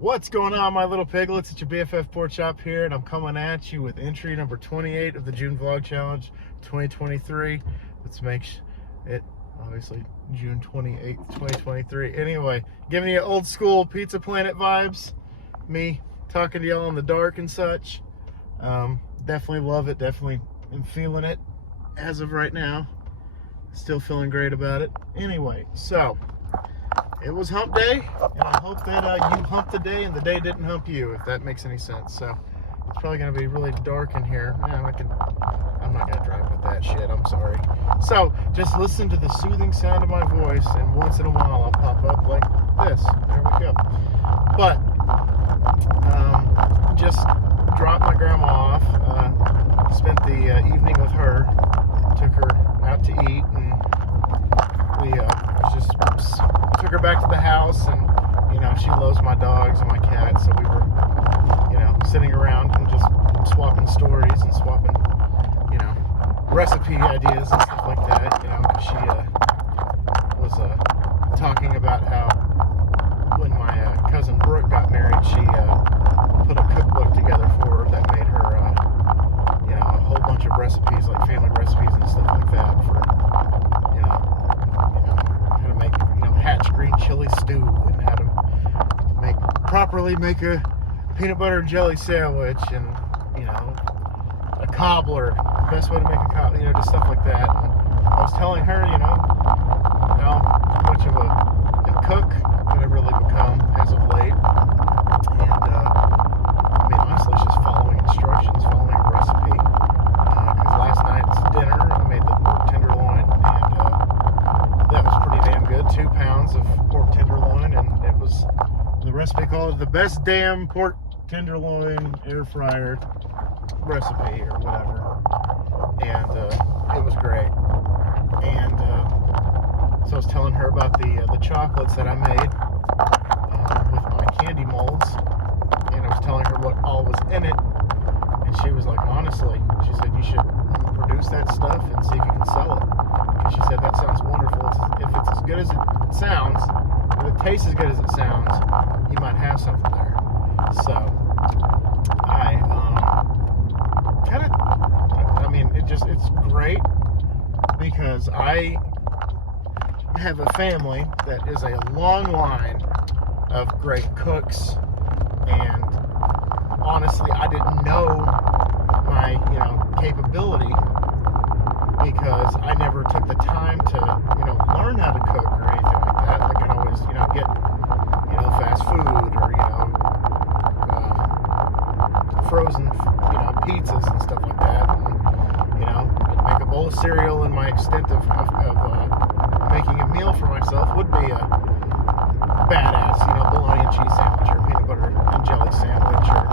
What's going on, my little piglets? It's your BFF Pork Chop here, and I'm coming at you with entry number 28 of the June Vlog Challenge 2023. Let's make it, obviously, June 28th, 2023. Anyway, giving you old school Pizza Planet vibes. Me talking to y'all in the dark and such. Definitely love it. Definitely am feeling it as of right now. Still feeling great about it. Anyway, so it was hump day, and I hope that you humped the day and the day didn't hump you, if that makes any sense. So it's probably going to be really dark in here. I'm not going to drive with that shit. I'm sorry. So just listen to the soothing sound of my voice, and once in a while I'll pop up like this. There we go. But just dropped my grandma off. Spent the evening with her. Took her out to eat, and we just took her back to the house, and she loves my dogs and my cats, so we were sitting around and just swapping stories and swapping recipe ideas and stuff like that. She was talking about how when my cousin Brooke got married, she put a cookbook together for her that made her a whole bunch of recipes, like family recipes and stuff like that, for how to make Hatch green chili stew, and how to properly make a peanut butter and jelly sandwich, and a cobbler, best way to make a cobbler, just stuff like that. And I was telling her how much of a cook that I've really become as of late, and honestly, it's just following instructions, following a recipe. Because last night's dinner, I made the pork tenderloin, and that was pretty damn good. 2 pounds of pork tenderloin, and it was, the recipe called it the best damn pork tenderloin air fryer recipe or whatever, and it was great. And so I was telling her about the chocolates that I made with my candy molds, and I was telling her what all was in it, and she was like, honestly, she said, you should produce that stuff and see if you can sell it, because she said that sounds wonderful. If it's as good as it sounds, if it tastes as good as it sounds, you might have something there. So I it's great, because I have a family that is a long line of great cooks, and honestly, I didn't know my capability, because I never took the time to learn how to cook or anything like that. Like, I always get fast food, or frozen pizzas and stuff like that, and I'd make a bowl of cereal, and my extent of making a meal for myself would be a badass bologna and cheese sandwich, or peanut butter and jelly sandwich, or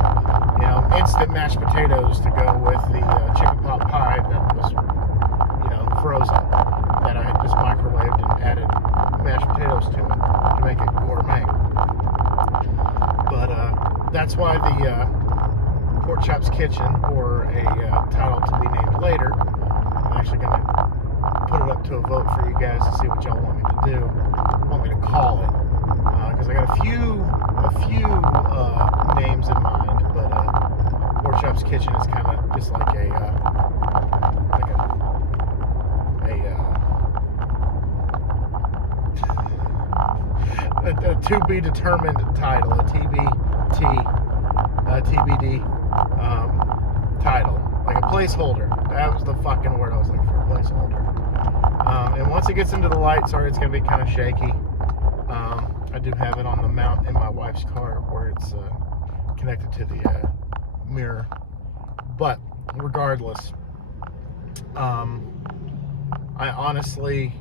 instant mashed potatoes to go with the chicken pot pie that was frozen, that I had just microwaved and added mashed potatoes to it to make it gourmet. But that's why the Pork Chop's Kitchen, or a title to be named later, I'm actually going to put it up to a vote for you guys to see what y'all want me to do, want me to call it, because I got a few names in mind, but Pork Chop's Kitchen is kind of just like a to be determined title, a TBD title, like a placeholder. That was the fucking word I was looking for, a placeholder. And once it gets into the light, sorry, it's going to be kind of shaky. I do have it on the mount in my wife's car where it's connected to the mirror. But regardless, I honestly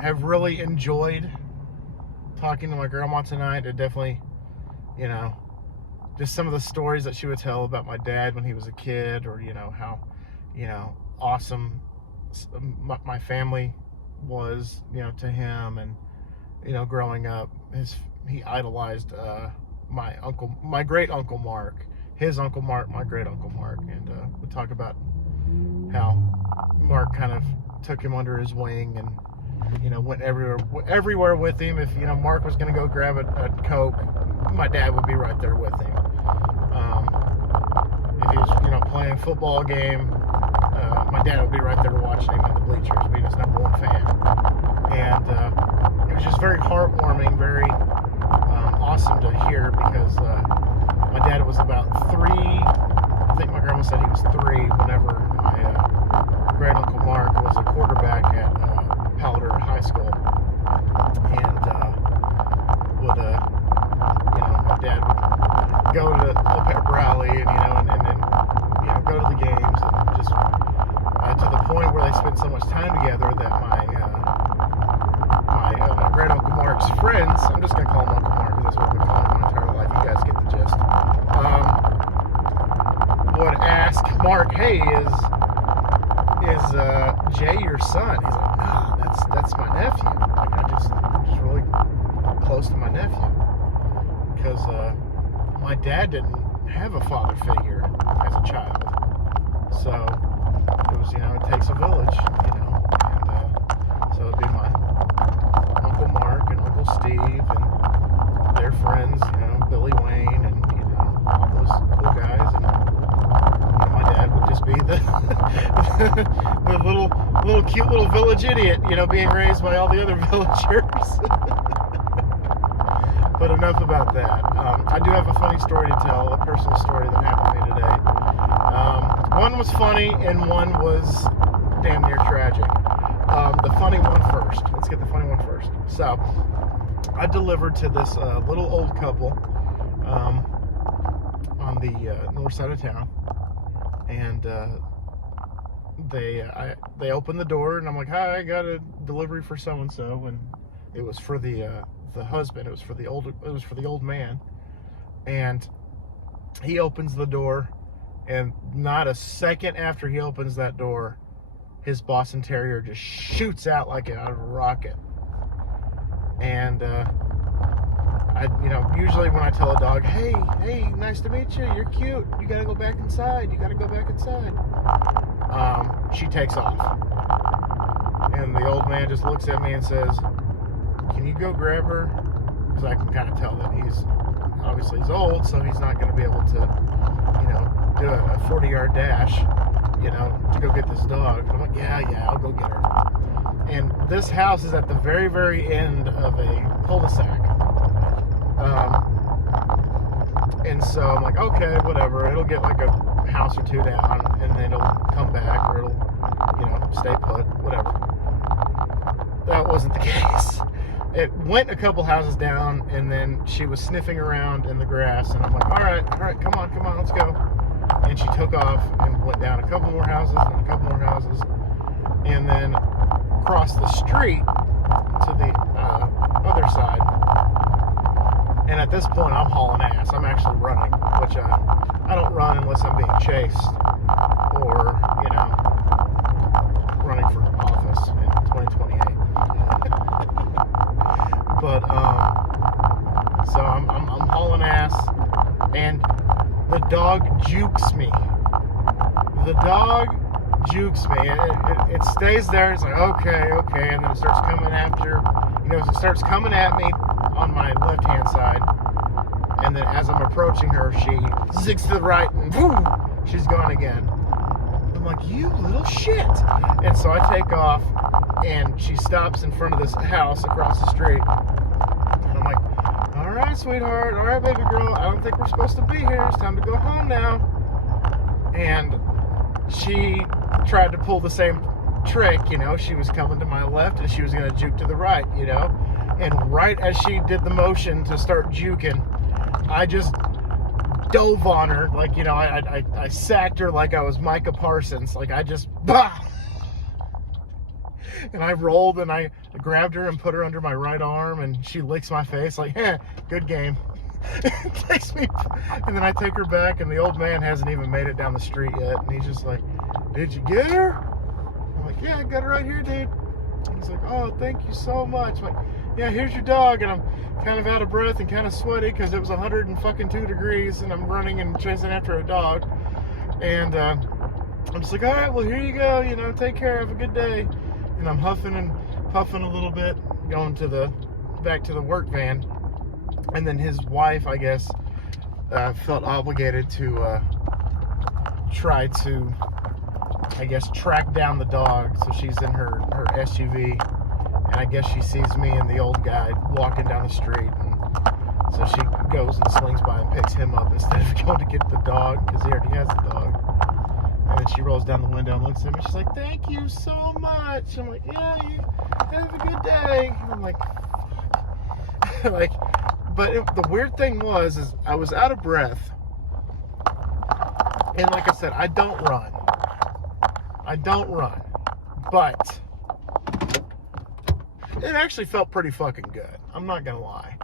have really enjoyed talking to my grandma tonight. It definitely, just some of the stories that she would tell about my dad when he was a kid, or how awesome my family was to him, and growing up, he idolized my great uncle Mark, his uncle Mark, my great uncle Mark, and we talk about how Mark kind of took him under his wing, and went everywhere with him. If Mark was going to go grab a Coke, my dad would be right there with him. If he was playing a football game, my dad would be right there watching him in the bleachers, being his number one fan. And it was just very heartwarming, very awesome to hear, because my dad was about 3. I think my grandma said he was 3 whenever my great uncle Mark was a quarterback at Powder High School, and would my dad would go to the pep rally and then go to the games, and just to the point where they spent so much time together that my great uncle Mark's friends, I'm just gonna call him Uncle Mark because that's what I've been calling him my entire life. You guys get the gist. Would ask Mark, "Hey, is Jay your son?" He's like, "No, that's my nephew. Like, I'm just really close to my nephew, because my dad didn't have a father figure as a child, so it was it takes a village, and so it'd be my Uncle Mark and Uncle Steve and their friends, Billy Wayne and all those cool guys, and my dad would just be the the little cute little village idiot, being raised by all the other villagers." But enough about that. I do have a funny story to tell, a personal story that happened to me today. One was funny and one was damn near tragic. The funny one first. Let's get the funny one first. So, I delivered to this little old couple on the north side of town, and they opened the door, and I'm like, "Hi, I got a delivery for so and so," and it was for the husband. It was for the old man, and he opens the door, and not a second after he opens that door, his Boston Terrier just shoots out like out of a rocket. And I usually when I tell a dog, hey, nice to meet you, you're cute, you gotta go back inside, she takes off, and the old man just looks at me and says, "Can you go grab her?" Because I can kind of tell that he's old, so he's not going to be able to do a 40-yard dash to go get this dog. I'm like, yeah, I'll go get her. And this house is at the very, very end of a cul-de-sac. And so I'm like, okay, whatever. It'll get like a house or two down, and then it'll come back, or it'll, stay put, whatever. That wasn't the case. It went a couple houses down, and then she was sniffing around in the grass, and I'm like, all right, come on, let's go. And she took off and went down a couple more houses, and a couple more houses, and then crossed the street to the other side. And at this point, I'm hauling ass. I'm actually running, which I don't run unless I'm being chased or, running for office in 2028. But so I'm hauling ass, and the dog jukes me. It stays there. It's like, okay, and then it starts coming after. It starts coming at me on my left-hand side, and then as I'm approaching her, she zigs to the right, and boom, she's gone again. I'm like, you little shit. And so I take off, and she stops in front of this house across the street, and I'm like, all right, sweetheart, all right, baby girl, I don't think we're supposed to be here, it's time to go home now. And she tried to pull the same trick, she was coming to my left, and she was going to juke to the right, and right as she did the motion to start juking, I just dove on her, like, I sacked her like I was Micah Parsons, like I just, bah! And I rolled, and I grabbed her and put her under my right arm, and she licks my face like, good game. Takes me, and then I take her back, and the old man hasn't even made it down the street yet, and he's just like, did you get her? I'm like, yeah, I got her right here, dude. And he's like, oh, thank you so much. I'm like, yeah, here's your dog. And I'm kind of out of breath and kind of sweaty because it was 102 degrees, and I'm running and chasing after a dog. And I'm just like, all right, well, here you go, take care, have a good day. And I'm huffing and puffing a little bit, going back to the work van. And then his wife, I guess, felt obligated to try to, I guess, track down the dog. So she's in her SUV, and I guess she sees me and the old guy walking down the street, and so she goes and swings by and picks him up instead of going to get the dog, because he already has the dog. And then she rolls down the window and looks at him, and she's like, "Thank you so much." I'm like, "Yeah, you have a good day." And I'm like, but the weird thing is I was out of breath. And like I said, I don't run. But it actually felt pretty fucking good. I'm not going to lie.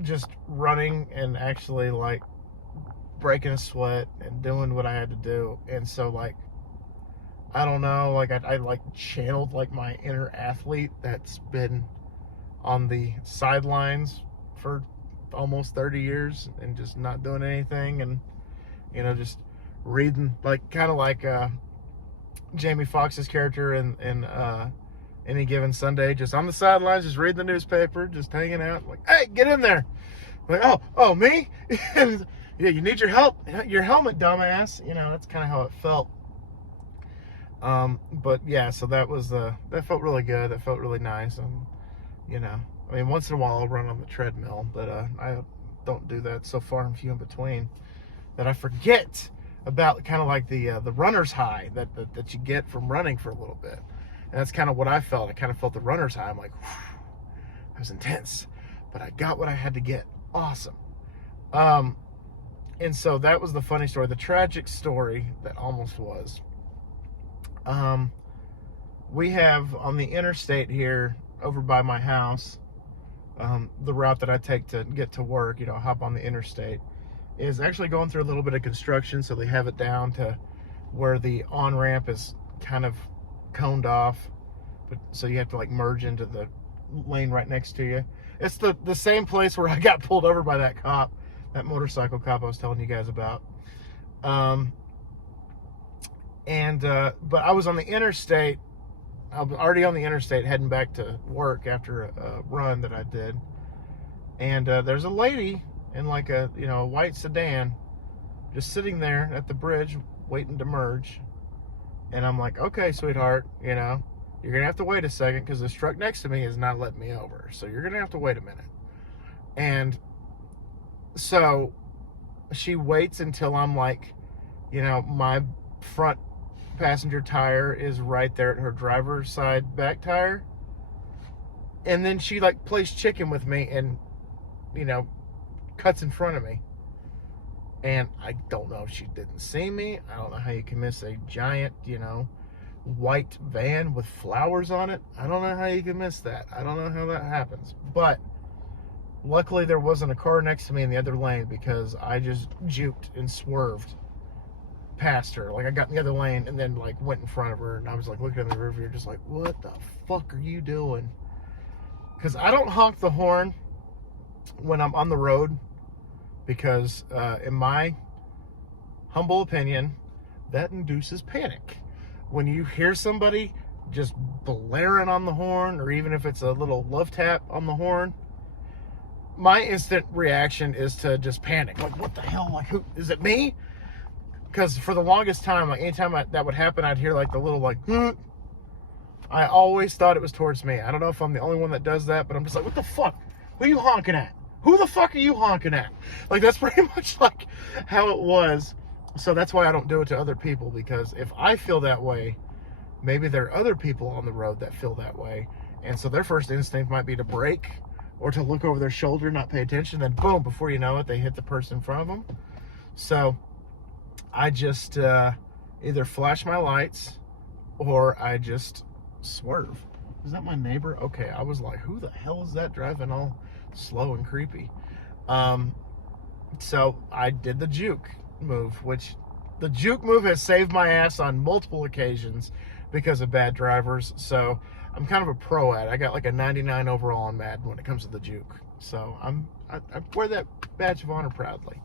Just running and actually, like, breaking a sweat and doing what I had to do. And so, like, I don't know, like, I like, channeled, like, my inner athlete that's been on the sidelines for almost 30 years and just not doing anything, and, you know, just reading, like, kind of like Jamie Foxx's character in Any Given Sunday, just on the sidelines, just reading the newspaper, just hanging out, like, "Hey, get in there." Like, oh, me? Yeah, you need your helmet, dumbass. You know, that's kind of how it felt. But yeah, so that felt really good. That felt really nice. And, you know, I mean, once in a while I'll run on the treadmill, but I don't do that so far and few in between that I forget about kind of like the runner's high that you get from running for a little bit. And that's kind of what I felt. I kind of felt the runner's high. I'm like, whew, that was intense, but I got what I had to get. Awesome. And so that was the funny story. The tragic story that almost was, we have on the interstate here over by my house, the route that I take to get to work, you know, hop on the interstate, is actually going through a little bit of construction. So they have it down to where the on-ramp is kind of coned off, but so you have to, like, merge into the lane right next to you. It's the same place where I got pulled over by that cop, that motorcycle cop I was telling you guys about. But I was on the interstate. I was already on the interstate heading back to work after a run that I did. And there's a lady in, like, a white sedan just sitting there at the bridge waiting to merge. And I'm like, "Okay, sweetheart, you know, you're going to have to wait a second because this truck next to me is not letting me over. So you're going to have to wait a minute." And so she waits until I'm like, you know, my front passenger tire is right there at her driver's side back tire. And then she, like, plays chicken with me and, you know, cuts in front of me. And I don't know if she didn't see me. I don't know how you can miss a giant, you know, white van with flowers on it. I don't know how you can miss that. I don't know how that happens. But luckily there wasn't a car next to me in the other lane, because I just juked and swerved past her. Like, I got in the other lane and then, like, went in front of her, and I was, like, looking in the rear view just like, what the fuck are you doing? Because I don't honk the horn when I'm on the road, because in my humble opinion, that induces panic. When you hear somebody just blaring on the horn, or even if it's a little love tap on the horn, my instant reaction is to just panic. Like, what the hell? Like, who is it? Me? Because for the longest time, like, anytime that would happen, I'd hear, like, the little, like, huh. I always thought it was towards me. I don't know if I'm the only one that does that, but I'm just like, what the fuck? Who are you honking at? Who the fuck are you honking at? Like, that's pretty much like how it was. So that's why I don't do it to other people, because if I feel that way, maybe there are other people on the road that feel that way. And so their first instinct might be to brake or to look over their shoulder, not pay attention. Then boom, before you know it, they hit the person in front of them. So I just either flash my lights or I just swerve. Is that my neighbor? Okay, I was like, who the hell is that driving all slow and creepy? So I did the juke move, which the juke move has saved my ass on multiple occasions because of bad drivers. So I'm kind of a pro at it. I got like a 99 overall on Madden when it comes to the juke. So I wear that badge of honor proudly.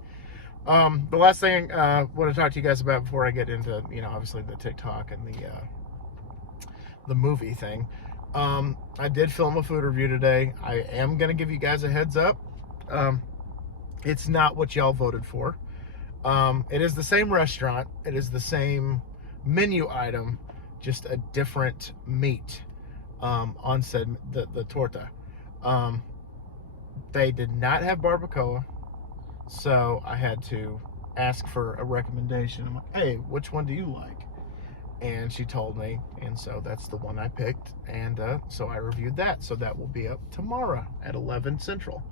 The last thing I want to talk to you guys about before I get into, you know, obviously the TikTok and the movie thing. I did film a food review today. I am going to give you guys a heads up. It's not what y'all voted for. It is the same restaurant. It is the same menu item, just a different meat on said the torta. They did not have barbacoa, so I had to ask for a recommendation. I'm like, hey, which one do you like? And she told me, and so that's the one I picked, and so I reviewed that. So that will be up tomorrow at 11 Central.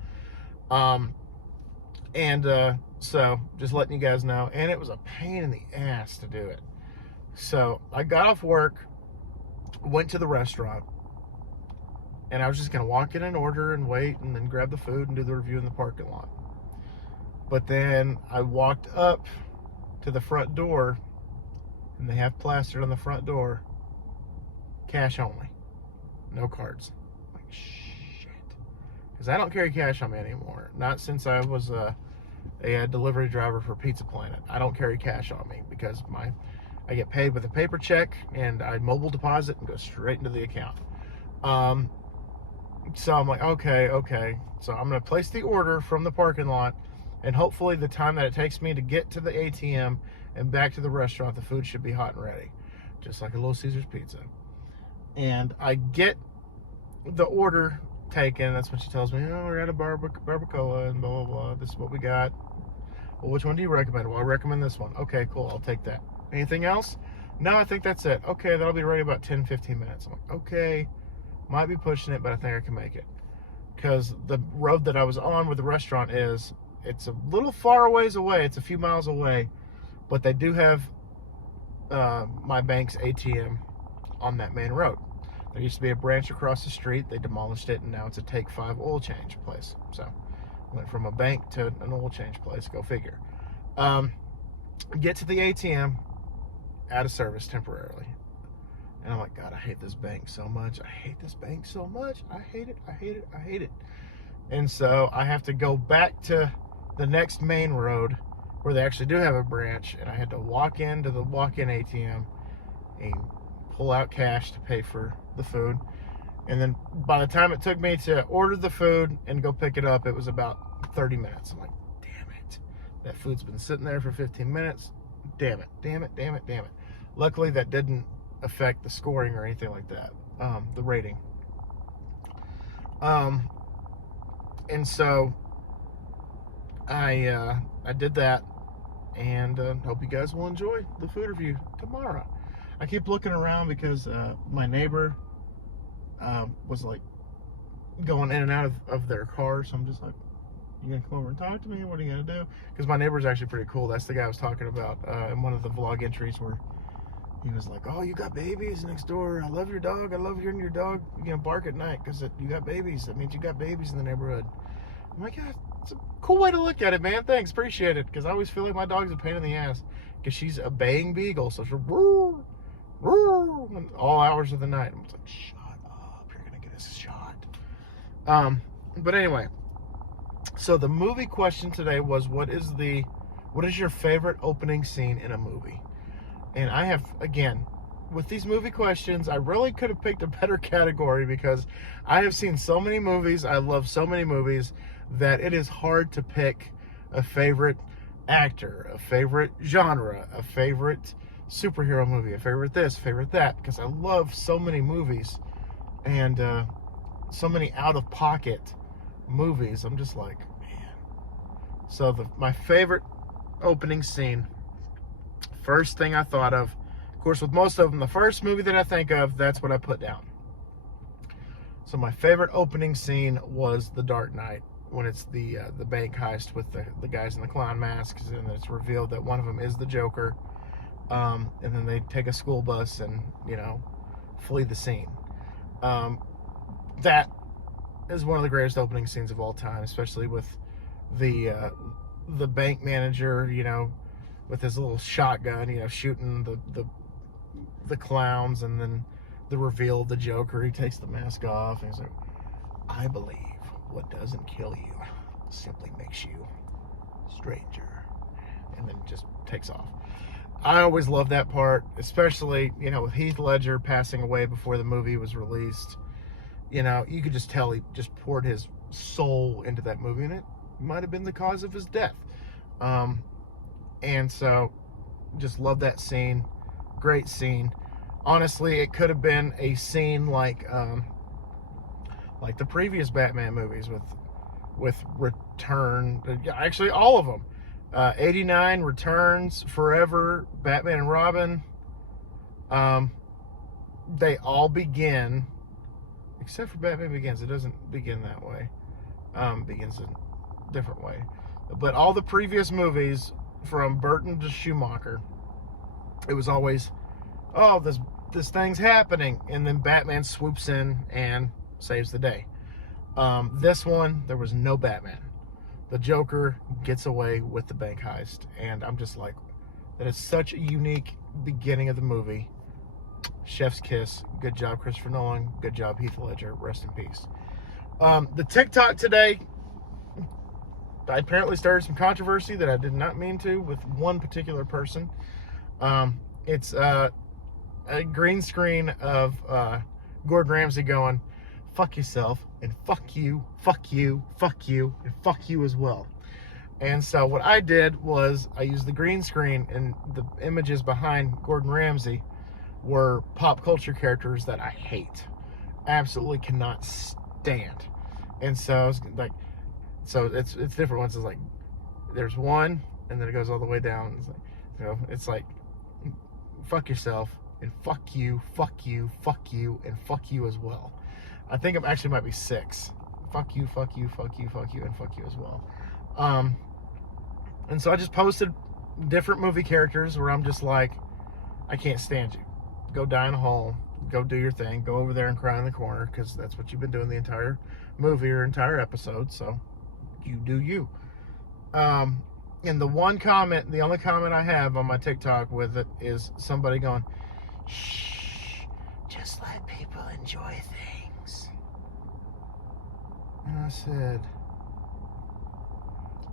So just letting you guys know, and it was a pain in the ass to do it. So I got off work, went to the restaurant, and I was just gonna walk in and order and wait and then grab the food and do the review in the parking lot. But then I walked up to the front door, and they have plastered on the front door, cash only, no cards. I'm like, shit. Because I don't carry cash on me anymore. Not since I was a delivery driver for Pizza Planet. I don't carry cash on me because I get paid with a paper check, and I mobile deposit and go straight into the account. So I'm like, okay. So I'm going to place the order from the parking lot, and hopefully the time that it takes me to get to the ATM and back to the restaurant, the food should be hot and ready, just like a Little Caesars pizza. And I get the order taken. That's when she tells me, oh, we're at a barbacoa and blah, blah, blah. This is what we got. Well, which one do you recommend? Well, I recommend this one. Okay, cool. I'll take that. Anything else? No, I think that's it. Okay, that'll be ready about 10, 15 minutes. I'm like, okay, might be pushing it, but I think I can make it. Because the road that I was on where the restaurant is, it's a little far ways away. It's a few miles away. But they do have my bank's ATM on that main road. There used to be a branch across the street. They demolished it, and now it's a Take 5 oil change place. So went from a bank to an oil change place. Go figure. Get to the ATM, out of service temporarily. And I'm like, God, I hate this bank so much. I hate this bank so much. I hate it. And so I have to go back to the next main road where they actually do have a branch, and I had to walk into the walk-in ATM and pull out cash to pay for the food. And then by the time it took me to order the food and go pick it up, it was about 30 minutes. I'm like, damn it. That food's been sitting there for 15 minutes. Damn it. Luckily, that didn't affect the scoring or anything like that, the rating. And so I did that, and hope you guys will enjoy the food review tomorrow. I keep looking around because my neighbor was like going in and out of their car, so I'm just like, you gonna come over and talk to me? What are you gonna do? Because my neighbor's actually pretty cool. That's the guy I was talking about in one of the vlog entries where he was like, oh, you got babies next door. I love your dog. I love hearing your dog, bark at night because you got babies. That means you got babies in the neighborhood. I'm like, yeah, it's a cool way to look at it, man. Thanks, appreciate it. Because I always feel like my dog's a pain in the ass because she's a baying beagle, so she'll roar all hours of the night. I'm just like, shut up, you're gonna get a shot. But anyway, so the movie question today was, what is your favorite opening scene in a movie? And I have, again, with these movie questions, I really could have picked a better category because I have seen so many movies, I love so many movies, that it is hard to pick a favorite actor, a favorite genre, a favorite superhero movie, a favorite this, a favorite that, because I love so many movies and so many out-of-pocket movies. I'm just like, man. So my favorite opening scene, first thing I thought of course, with most of them, the first movie that I think of, that's what I put down. So my favorite opening scene was The Dark Knight, when it's the bank heist with the guys in the clown masks, and it's revealed that one of them is the Joker, and then they take a school bus and flee the scene. That is one of the greatest opening scenes of all time, especially with the bank manager, with his little shotgun, shooting the clowns, and then the reveal of the Joker. He takes the mask off and he's like, I believe what doesn't kill you simply makes you stranger, and then just takes off. I always loved that part, especially, with Heath Ledger passing away before the movie was released. You could just tell he just poured his soul into that movie, and it might have been the cause of his death. And so, just love that scene. Great scene. Honestly, it could have been a scene like the previous Batman movies with Return. Actually, all of them. 89, Returns, Forever, Batman and Robin. They all begin, except for Batman Begins. It doesn't begin that way. Begins a different way. But all the previous movies, from Burton to Schumacher, it was always, oh, this thing's happening, and then Batman swoops in and saves the day. This one, there was no Batman. The Joker gets away with the bank heist, and I'm just like, that is such a unique beginning of the movie. Chef's kiss. Good job, Christopher Nolan. Good job, Heath Ledger. Rest in peace. The TikTok today, I apparently started some controversy that I did not mean to with one particular person. It's a green screen of Gordon Ramsay going, fuck yourself, and fuck you, fuck you, fuck you, and fuck you as well. And so what I did was I used the green screen, and the images behind Gordon Ramsay were pop culture characters that I hate. Absolutely cannot stand. And so it's like, it's different ones. It's like, there's one, and then it goes all the way down. It's like, fuck yourself, and fuck you, fuck you, fuck you, and fuck you as well. I think it actually might be 6. Fuck you, fuck you, fuck you, fuck you, and fuck you as well. And so I just posted different movie characters where I'm just like, I can't stand you. Go die in a hole. Go do your thing. Go over there and cry in the corner, because that's what you've been doing the entire movie or entire episode. So you do you. And the only comment I have on my TikTok with it is somebody going, shh, just let people enjoy things. And I said,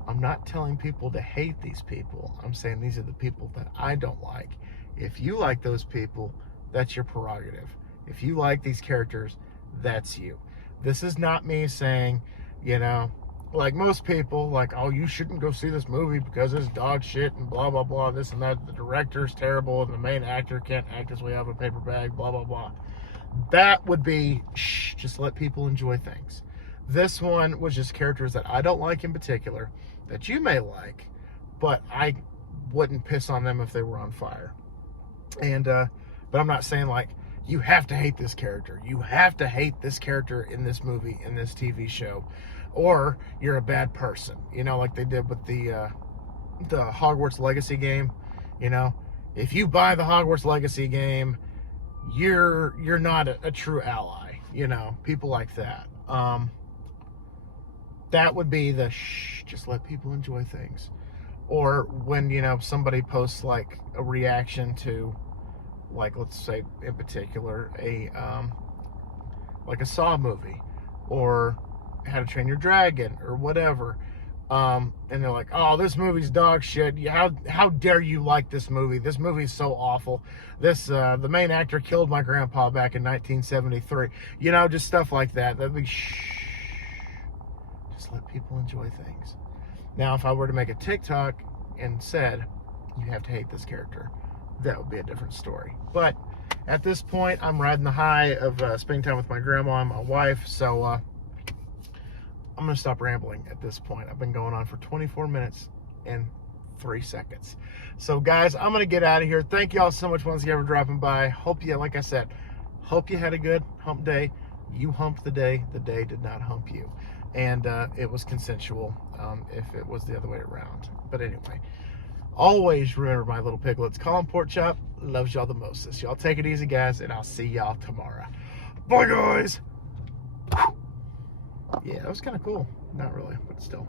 I'm not telling people to hate these people. I'm saying these are the people that I don't like. If you like those people, that's your prerogative. If you like these characters, that's you. This is not me saying, like most people, like, oh, you shouldn't go see this movie because it's dog shit and blah, blah, blah, this and that. The director's terrible and the main actor can't act as we have a paper bag, blah, blah, blah. That would be, shh, just let people enjoy things. This one was just characters that I don't like in particular, that you may like, but I wouldn't piss on them if they were on fire. And, but I'm not saying, like, you have to hate this character. You have to hate this character in this movie, in this TV show, or you're a bad person. Like they did with the Hogwarts Legacy game. If you buy the Hogwarts Legacy game, you're not a true ally. People like that. That would be the shh, just let people enjoy things. Or when, somebody posts like a reaction to, like, let's say in particular, like a Saw movie or How to Train Your Dragon or whatever. And they're like, oh, this movie's dog shit. How dare you like this movie? This movie's so awful. The main actor killed my grandpa back in 1973. Just stuff like that. That'd be shh. Just let people enjoy things. Now, if I were to make a TikTok and said, you have to hate this character, that would be a different story. But at this point, I'm riding the high of spending time with my grandma and my wife, so I'm going to stop rambling at this point. I've been going on for 24 minutes and 3 seconds. So, guys, I'm going to get out of here. Thank you all so much once again for dropping by. Hope you, like I said, hope you had a good hump day. You humped the day did not hump you. And it was consensual if it was the other way around. But anyway, always remember, my little piglets, Colin Pork Chop loves y'all the mostest. Y'all take it easy, guys, and I'll see y'all tomorrow. Bye, guys. Yeah, that was kind of cool. Not really, but still.